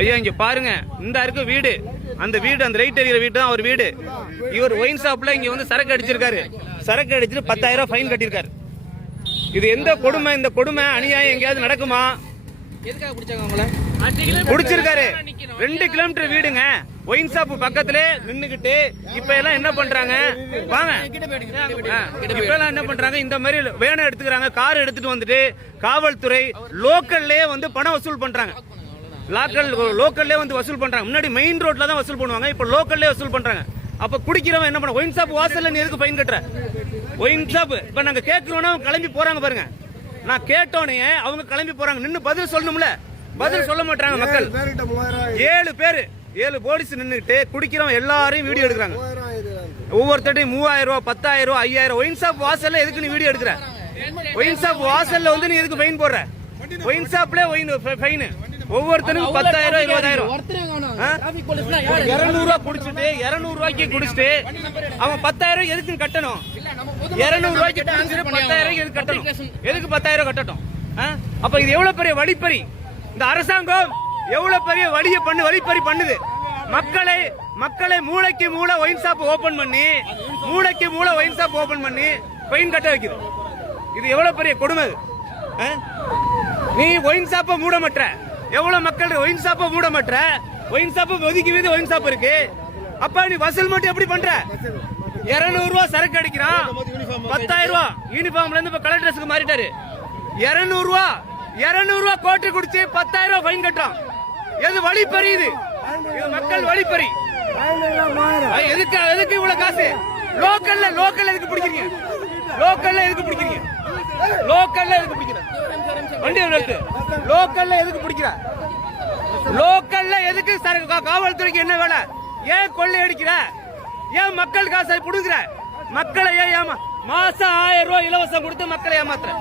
ஐயா இங்க பாருங்க. இந்த இருக்கு வீடு. அந்த வீடு அந்த ரைட் எறிகிற வீடு தான் அவர் வீடு. இவர் ஒயின் ஷாப்ல இங்க வந்து சரக்கு அடிச்சிருக்காரு. சரக்கு அடிச்சுட்டு பத்தாயிரம் ஃபைன் கட்டியிருக்காரு. இது எந்த கொடுமை? இந்த கொடுமை அநியாயம் எங்கேயாவது நடக்குமா? புடிச்சிருக்காரு. ரெண்டு கிலோமீட்டர் வீடுங்க. ஒயின் ஷாப் பக்கத்துல நின்னுகிட்டு இப்ப எல்லாம் என்ன பண்றாங்க? வாங்க. இப்ப எல்லாம் என்ன பண்றாங்க? இந்த மாதிரி வேனை எடுத்துக்கிறாங்க. கார் எடுத்துட்டு வந்துட்டு காவல்துறை லோக்கல்லே வந்து பணம் வசூல் பண்றாங்க. லாக்கல் லோக்கல்லே வந்து வசூல் பண்றாங்க. முன்னாடி மெயின் ரோட்ல தான் வசூல் பண்ணுவாங்க இப்ப லோக்கல்லே வசூல் பண்றாங்க. அப்ப குடிக்கிறவன் என்ன பண்ண ஒயின் ஷாப் வாசல்ல நீ எதுக்கு ஃபைன் கட்டுற? ஒயின் ஷாப் இப்ப நாங்க கேட்கிறோம்னா அவங்க கிளம்பி போறாங்க பாருங்க. நான் கேட்டோனே அவங்க கிளம்பி போறாங்க. நின்னு பதில் சொல்லணும்ல. பதில் சொல்ல மாட்டாங்க மக்கள். ஏழு பேரு ஏழு போலீஸ் நின்னுட்டு குடிக்கிறவன் எல்லாரையும் வீடியோ எடுக்கிறாங்க. ஒவ்வொருத்தட்டையும் மூவாயிரம் ரூபாய் பத்தாயிரம் ரூபாய் ஐயாயிரம் ஒயின் ஷாப் வாசல்ல எதுக்கு நீ வீடியோ எடுக்கிற? ஒயின் ஷாப் வாசல்ல வந்து நீ எதுக்கு ஃபைன் போடுற? ஒயின் ஷாப்ல ஒயின் ஃபைன் ஒவ்வொருத்தனுக்கும் பத்தாயிரம் ரூபாய் இருபதாயிரம். ஒருத்தரே காணோம். ஆ? டிராபிக் போலீஸ்னா யாரு? இருநூறு ரூபாய் குடிச்சிட்டு இருநூறு ரூபாய்க்கு குடிச்சிட்டு அவன் பத்தாயிரம் எதுக்கு கட்டணும்? இருநூறு ரூபாய்க்கு குடிச்சிட்டு பத்தாயிரம் எதுக்கு கட்டணும்? எதுக்கு பத்தாயிரம் கட்டட்டும்? அப்ப இது எவ்வளவு பெரிய வழிப்பறி? இந்த அரசாங்கம் எவ்வளவு பெரிய வழிய பண்ணு வழிப்பறி பண்ணுது? மக்களை மக்களை மூளைக்கு மூளை ஒயின் ஷாப் ஓபன் பண்ணி மூளைக்கு மூளை ஒயின் ஷாப் ஓபன் பண்ணி ஃபைன் கட்ட வைக்குது. இது எவ்வளவு பெரிய கொடுமை? நீ ஒயின் ஷாப்பை மூட மாட்ட எவ்வளவு மக்கள் ஒயின் ஷாப்பை மூட மாட்ட ஒயின் ஷாப்பு ஒதுக்கி வீது ஒயின் ஷாப் இருக்கு. அப்ப நீ வசூல் மட்டும் எப்படி பண்ற? இருநூறு ரூபா சரக்கு அடிக்கிறான். பத்தாயிரம் ரூபா யூனிஃபார்ம்ல இருந்து இப்ப கலர் ட்ரெஸ்க்கு மாறிட்டாரு. இருநூறு ரூபா இருநூறு ரூபா கோட்டு குடிச்சு பத்தாயிரம் ரூபா ஃபைன் கட்டுறான். எது வழி இது? இது மக்கள் வழி மூவாயிரம் எதுக்கு எதுக்கு இவ்வளவு காசு? லோக்கல்ல லோக்கல்ல எதுக்கு பிடிக்கிறீங்க? லோக்கல்ல எதுக்கு பிடிக்கிறீங்க? லோக்கல்ல எதுக்கு பிடிக்கிற வண்டி நிறுத்து லோக்கல்ல எதுக்கு பிடிக்கிற லோக்கல்ல எதுக்கு சார் காவல்துறைக்கு என்ன வேலை? ஏன் கொள்ளை அடிக்கிற? ஏன் மக்கள் காசை புடுங்குற? மக்களை ஏன் ஏமா மாசம் ஆயிரம் ரூபாய் இலவசம் கொடுத்து மக்களை ஏமாத்துற?